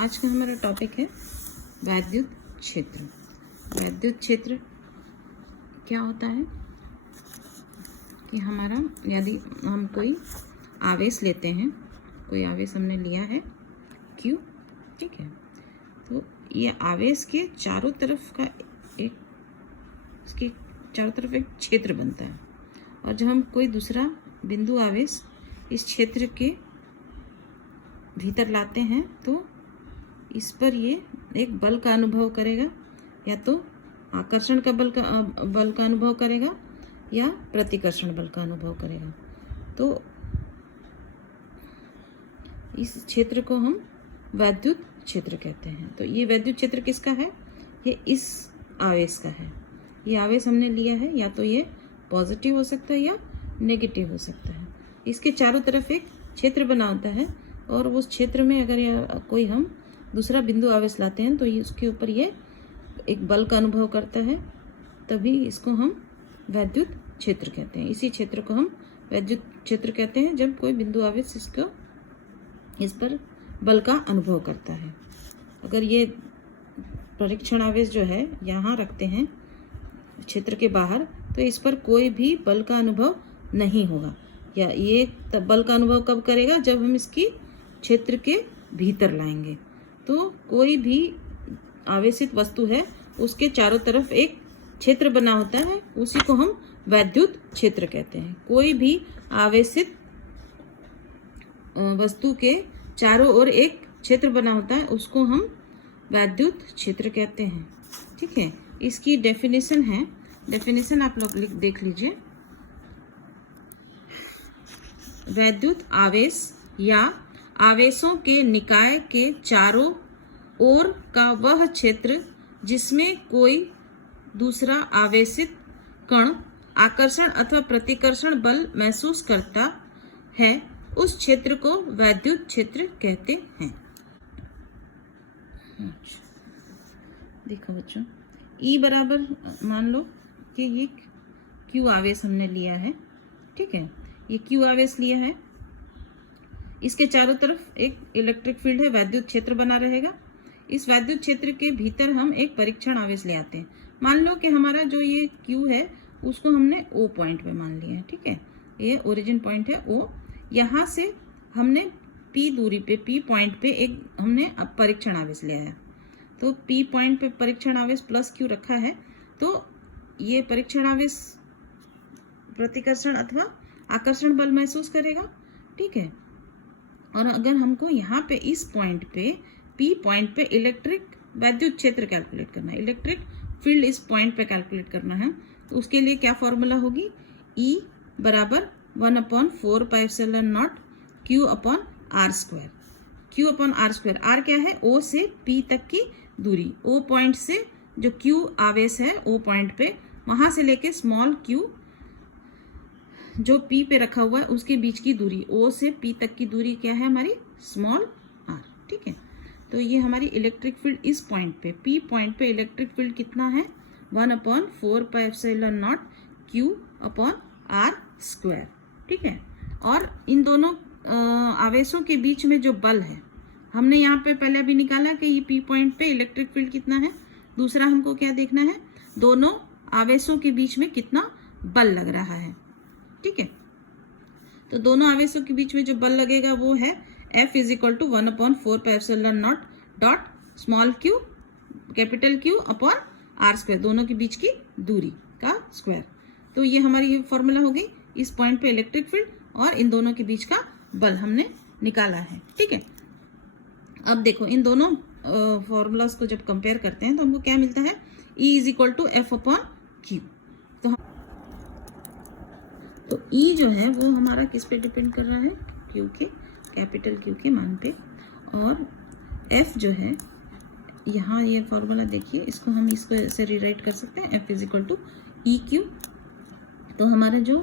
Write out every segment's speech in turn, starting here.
आज का हमारा टॉपिक है वैद्युत क्षेत्र। वैद्युत क्षेत्र क्या होता है कि हमारा यदि हम कोई आवेश लेते हैं, कोई आवेश हमने लिया है Q, ठीक है, तो ये आवेश के चारों तरफ का इसके चारों तरफ एक क्षेत्र बनता है। और जब हम कोई दूसरा बिंदु आवेश इस क्षेत्र के भीतर लाते हैं तो इस पर ये एक बल का अनुभव करेगा, या तो आकर्षण का बल का अनुभव करेगा या प्रतिकर्षण बल का अनुभव करेगा। तो इस क्षेत्र को हम वैद्युत क्षेत्र कहते हैं। तो ये वैद्युत क्षेत्र किसका है? ये इस आवेश का है। ये आवेश हमने लिया है, या तो ये पॉजिटिव हो सकता है या नेगेटिव हो सकता है। इसके चारों तरफ एक क्षेत्र बना होता है, और उस क्षेत्र में अगर कोई हम दूसरा बिंदु आवेश लाते हैं तो ये उसके ऊपर ये एक बल का अनुभव करता है, तभी इसको हम वैद्युत क्षेत्र कहते हैं। इसी क्षेत्र को हम वैद्युत क्षेत्र कहते हैं जब कोई बिंदु आवेश इस पर बल का अनुभव करता है। अगर ये परीक्षण आवेश जो है यहाँ रखते हैं क्षेत्र के बाहर, तो इस पर कोई भी बल का अनुभव नहीं होगा। या ये तब बल का अनुभव कब करेगा? जब हम इसकी क्षेत्र के भीतर लाएंगे। तो कोई भी आवेशित वस्तु है उसके चारों तरफ एक क्षेत्र बना होता है, उसी को हम वैद्युत क्षेत्र कहते हैं। कोई भी आवेशित वस्तु के चारों ओर एक क्षेत्र बना होता है, उसको हम वैद्युत क्षेत्र कहते हैं। ठीक है, इसकी डेफिनेशन है, डेफिनेशन आप लोग देख लीजिए। वैद्युत आवेश या आवेशों के निकाय के चारों ओर का वह क्षेत्र जिसमें कोई दूसरा आवेशित कण आकर्षण अथवा प्रतिकर्षण बल महसूस करता है, उस क्षेत्र को वैद्युत क्षेत्र कहते हैं। देखो बच्चों, E बराबर मान लो कि ये Q आवेश हमने लिया है, ठीक है, ये Q आवेश लिया है, इसके चारों तरफ एक इलेक्ट्रिक फील्ड है, वैद्युत क्षेत्र बना रहेगा। इस वैद्युत क्षेत्र के भीतर हम एक परीक्षण आवेश ले आते हैं। मान लो कि हमारा जो ये Q है उसको हमने O पॉइंट पे मान लिया है, ठीक है, ये ओरिजिन पॉइंट है O। यहाँ से हमने P दूरी पे, P पॉइंट पे एक हमने अब परीक्षण आवेश ले आया। तो P पॉइंट पे परीक्षण आवेश प्लस Q रखा है, तो ये परीक्षण आवेश प्रतिकर्षण अथवा आकर्षण बल महसूस करेगा, ठीक है। और अगर हमको यहाँ पे इस पॉइंट पे P पॉइंट पे इलेक्ट्रिक वैद्युत क्षेत्र कैलकुलेट करना है, इलेक्ट्रिक फील्ड इस पॉइंट पे कैलकुलेट करना है, तो उसके लिए क्या फॉर्मूला होगी? E बराबर 1/4πε0 Q/r²। Q/r², R क्या है? O से P तक की दूरी, O पॉइंट से जो Q आवेश है O पॉइंट पे, वहां से लेके स्मॉल q जो P पे रखा हुआ है उसके बीच की दूरी, O से P तक की दूरी क्या है हमारी? स्मॉल r, ठीक है। तो ये हमारी इलेक्ट्रिक फील्ड इस पॉइंट पे, P पॉइंट पे इलेक्ट्रिक फील्ड कितना है? 1/4πε0 Q/r², ठीक है। और इन दोनों आवेशों के बीच में जो बल है, हमने यहाँ पे पहले अभी निकाला कि ये P पॉइंट पे इलेक्ट्रिक फील्ड कितना है। दूसरा हमको क्या देखना है? दोनों आवेशों के बीच में कितना बल लग रहा है, ठीक है। तो दोनों आवेशों के बीच में जो बल लगेगा वो है F = 1/4πε0 dot small q capital Q/r², दोनों के बीच की दूरी का स्क्वायर। तो ये हमारी फॉर्मूला हो गई, इस पॉइंट पे इलेक्ट्रिक फील्ड और इन दोनों के बीच का बल हमने निकाला है, ठीक है। अब देखो, इन दोनों फॉर्मूलाज को जब कंपेयर करते हैं तो हमको क्या मिलता है? E = F/Q। तो E जो है वो हमारा किस पे डिपेंड कर रहा है? Q के, कैपिटल Q के मान पे। और F जो है, यहाँ ये फॉर्मूला देखिए, इसको हम इसको ऐसे रीराइट कर सकते हैं, F = EQ। तो हमारा जो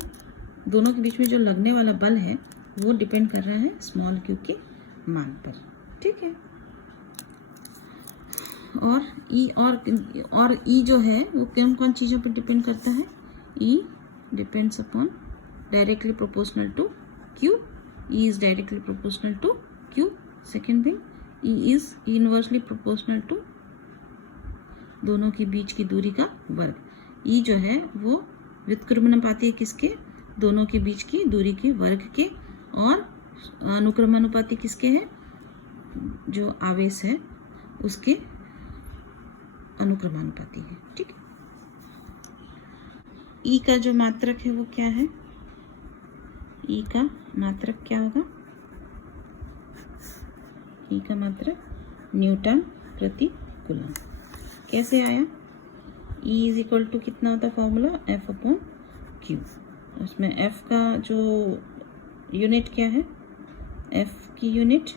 दोनों के बीच में जो लगने वाला बल है वो डिपेंड कर रहा है स्मॉल q के मान पर, ठीक है। और E जो है वो कौन कौन चीज़ों पर डिपेंड करता है? E depends upon directly proportional to Q. E is directly proportional to Q. Second thing, E is inversely proportional to दोनों के बीच की दूरी का वर्ग। ई जो है वो व्युत्क्रमानुपाती है किसके? दोनों के बीच की दूरी के वर्ग के। और अनुक्रमानुपाती किसके है? जो आवेश है उसके अनुक्रमानुपाती है। ठीक है। ई का जो मात्रक है वो क्या है? ई का मात्रक क्या होगा? ई का मात्रक न्यूटन प्रति कूलम। कैसे आया? ई इज इक्वल टू कितना होता है फॉर्मूला? F upon Q. उसमें एफ का जो यूनिट क्या है? एफ की यूनिट,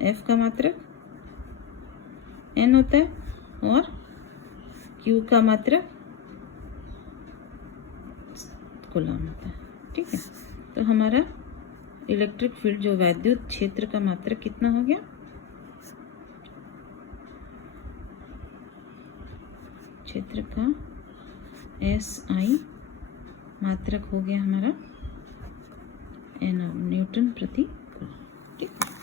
एफ का मात्रक एन होता है और क्यू का मात्रक कूलम होता है। ठीक है। तो हमारा इलेक्ट्रिक फील्ड जो वैद्युत क्षेत्र का मात्रक कितना हो गया? क्षेत्र का SI मात्रक हो गया हमारा N न्यूटन प्रति कूलम। ठीक है।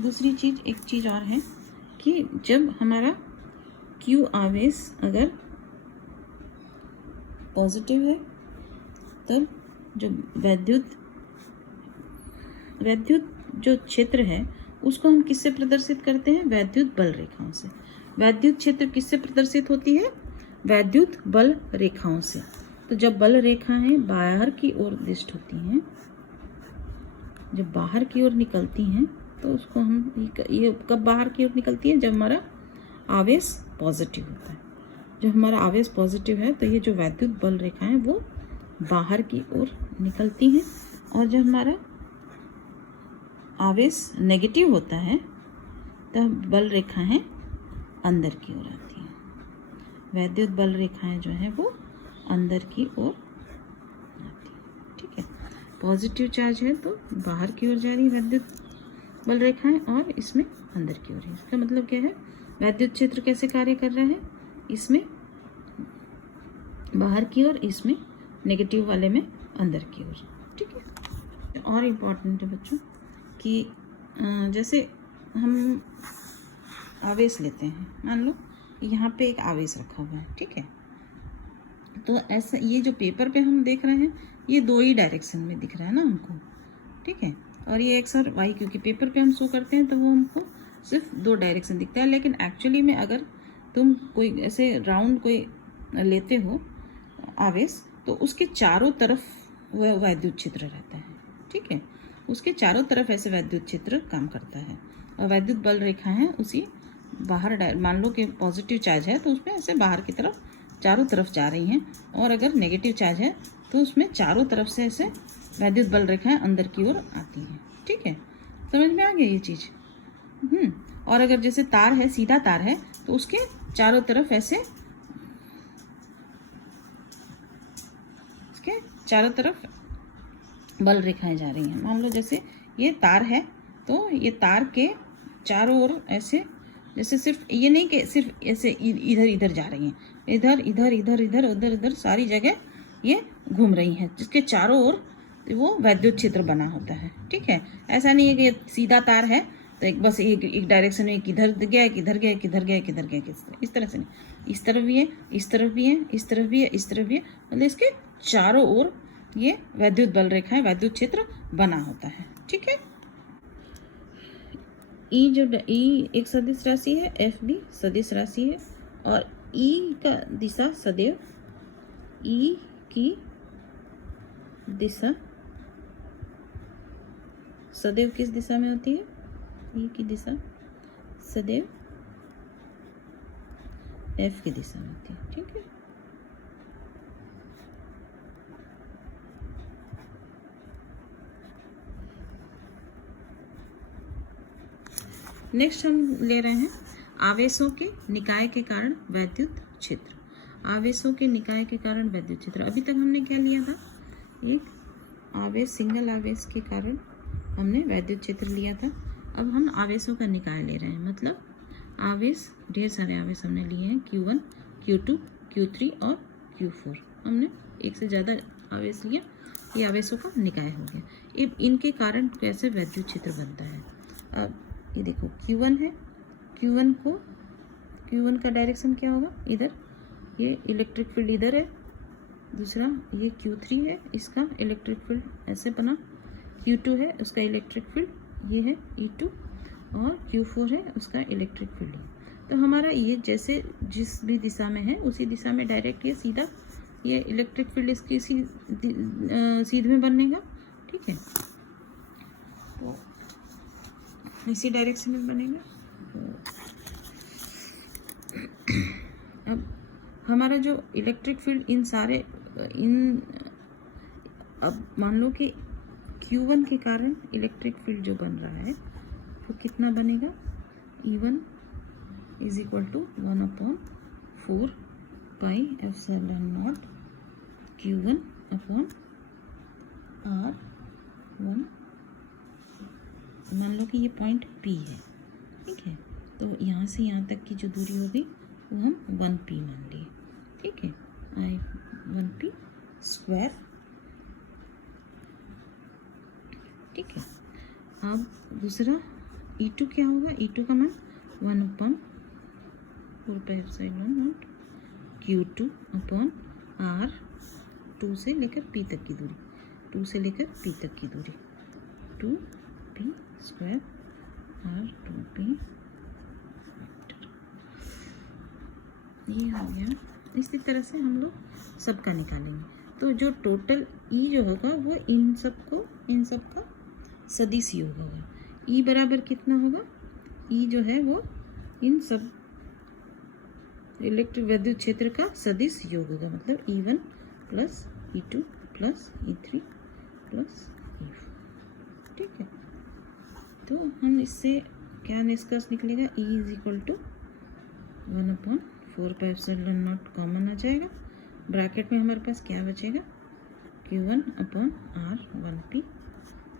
दूसरी चीज, एक चीज और है कि जब हमारा Q आवेश अगर पॉजिटिव है तब जो वैद्युत जो क्षेत्र है उसको हम किससे प्रदर्शित करते हैं? वैद्युत बल रेखाओं से। वैद्युत क्षेत्र किससे प्रदर्शित होती है? वैद्युत बल रेखाओं से। तो जब बल रेखाएं बाहर की ओर दिष्ट होती हैं, जब बाहर की ओर निकलती हैं तो उसको हम ये कब बाहर की ओर निकलती है? जब हमारा आवेश पॉजिटिव होता है। जब हमारा आवेश पॉजिटिव है तो ये जो वैद्युत बल रेखाएं वो बाहर की ओर निकलती हैं। और जब हमारा आवेश नेगेटिव होता है तब बल रेखाएं अंदर की ओर आती हैं। वैद्युत बल रेखाएं जो हैं वो अंदर की ओर आती हैं। ठीक है। पॉजिटिव चार्ज है तो बाहर की ओर जा रही है वैद्युत बल रेखाएं और इसमें अंदर की ओर है। इसका मतलब क्या है? वैद्युत क्षेत्र कैसे कार्य कर रहा है? इसमें बाहर की ओर, इसमें नेगेटिव वाले में अंदर की ओर। ठीक है। और इम्पोर्टेंट है बच्चों कि जैसे हम आवेश लेते हैं, मान लो यहाँ पे एक आवेश रखा हुआ है। ठीक है। तो ऐसा ये जो पेपर पे हम देख रहे हैं ये दो ही डायरेक्शन में दिख रहा है ना हमको। ठीक है। और ये एक्स और वाई क्योंकि पेपर पे हम शो करते हैं तो वो हमको सिर्फ दो डायरेक्शन दिखता है। लेकिन एक्चुअली में अगर तुम कोई ऐसे राउंड कोई लेते हो आवेश तो उसके चारों तरफ वह वैद्युत क्षेत्र रहता है। ठीक है। उसके चारों तरफ ऐसे वैद्युत क्षेत्र काम करता है। और वैद्युत बल रेखा है उसी बाहर, मान लो कि पॉजिटिव चार्ज है तो उसमें ऐसे बाहर की तरफ चारों तरफ जा रही हैं। और अगर नेगेटिव चार्ज है तो उसमें चारों तरफ से ऐसे वैद्युत बल रेखाएं अंदर की ओर आती हैं। ठीक है। समझ में आ गया ये चीज़? और अगर जैसे तार है, सीधा तार है तो उसके चारों तरफ ऐसे इसके चारों तरफ बल रेखाएं जा रही हैं। मान लो जैसे ये तार है तो ये तार के चारों ओर ऐसे, जैसे सिर्फ ये नहीं कि सिर्फ ऐसे इधर इधर जा रही हैं, इधर इधर इधर इधर उधर इधर सारी जगह ये घूम रही हैं, जिसके चारों ओर वो वैद्युत क्षेत्र बना होता है। ठीक है। ऐसा नहीं है कि ये सीधा तार है तो एक बस एक डायरेक्शन में एक इधर गया, एक इधर गया, एक इधर गया, एक इधर गया, इस तरह से नहीं। इस तरफ भी है, इस तरफ भी है, इस तरफ भी है, इस तरफ भी है, मतलब इसके चारों ओर ये वैद्युत बल रेखाएं, वैद्युत क्षेत्र बना होता है। ठीक है। ई जो ई एक सदिश राशि है, एफ भी सदिश राशि है और ई का दिशा सदैव, ई की दिशा सदैव किस दिशा में होती है? ई की दिशा सदैव एफ की दिशा में होती है। ठीक है। नेक्स्ट हम ले रहे हैं आवेशों के निकाय के कारण वैद्युत क्षेत्र। आवेशों के निकाय के कारण वैद्युत क्षेत्र। अभी तक हमने क्या लिया था? एक आवेश, सिंगल आवेश के कारण हमने वैद्युत क्षेत्र लिया था। अब हम आवेशों का निकाय ले रहे हैं, मतलब आवेश, ढेर सारे आवेश हमने लिए हैं Q1, Q2, Q3 और Q4। हमने एक से ज़्यादा आवेश लिया, ये आवेशों का निकाय हो गया। अब इनके कारण कैसे विद्युत क्षेत्र बनता है। अब ये देखो Q1 है, Q1 का डायरेक्शन क्या होगा, इधर ये इलेक्ट्रिक फील्ड इधर है, दूसरा ये Q3 है, इसका इलेक्ट्रिक फील्ड ऐसे बना, Q2 है उसका इलेक्ट्रिक फील्ड ये है E2, और Q4 है उसका इलेक्ट्रिक फील्ड है। तो हमारा ये जैसे जिस भी दिशा में है उसी दिशा में डायरेक्ट ये सीधा ये इलेक्ट्रिक फील्ड इसकी सीध में बनेगा, ठीक है, तो इसी डायरेक्शन में बनेगा। अब हमारा जो इलेक्ट्रिक फील्ड अब मान लो कि Q1 के कारण इलेक्ट्रिक फील्ड जो बन रहा है वो कितना बनेगा, E1 is equal to 1/4 pi epsilon not Q1 upon R1। मान लो कि ये पॉइंट P है, ठीक है, तो यहाँ से यहाँ तक की जो दूरी होगी वो हम 1P मान लिए, ठीक है, 1P स्क्वायर, ठीक है। अब दूसरा E2 क्या होगा, E2 का मान 1/4 pi epsilon not Q2 upon R2 से लेकर P तक की दूरी, 2 से लेकर P तक की दूरी 2P स्क्वायर R2P, ये हो गया। इसी तरह से हम लोग सबका निकालेंगे, तो जो टोटल E जो होगा वो इन सब का सदिश योग होगा। E बराबर कितना होगा, E जो है वो इन सब इलेक्ट्रिक विद्युत क्षेत्र का सदिश योग होगा, मतलब E1 plus E2 plus E3 plus E4, ठीक है। तो हम इससे क्या निष्कर्ष निकलेगा, E is equal to 1/4 pi epsilon not common आ जाएगा, ब्रैकेट में हमारे पास क्या बचेगा, Q1 upon R1P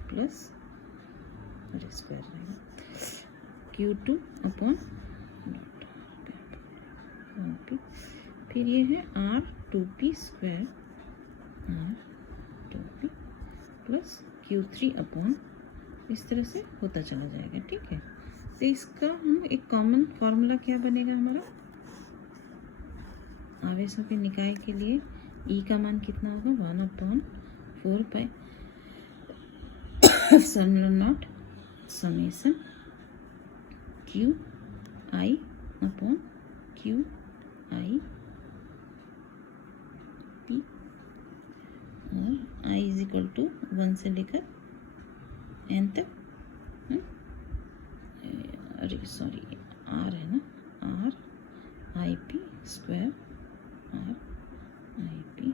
plus square रहेगा Q2 अपॉन 1P, फिर ये है R2P square R2P plus Q3 upon, इस तरह से होता चला जाएगा, ठीक है। तो इसका हम एक कॉमन फॉर्मूला क्या बनेगा हमारा, आवेशों के निकाय के लिए E का मान कितना होगा, 1/4 pi epsilon not summation QI upon QI P, और I इज इक्वल टू 1 से लेकर N तक, अरे सॉरी R है ना, RIP स्क्वायर RIP,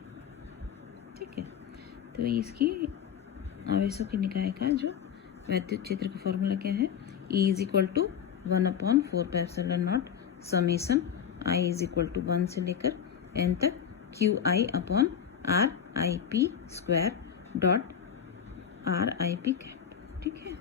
ठीक है। तो इसकी आवेशों के निकाय का जो विद्युत क्षेत्र का फॉर्मूला क्या है, E is equal to 1/4 pi epsilon not summation I is equal to 1 से लेकर N तक QI upon RIP square dot RIP cap, ठीक है।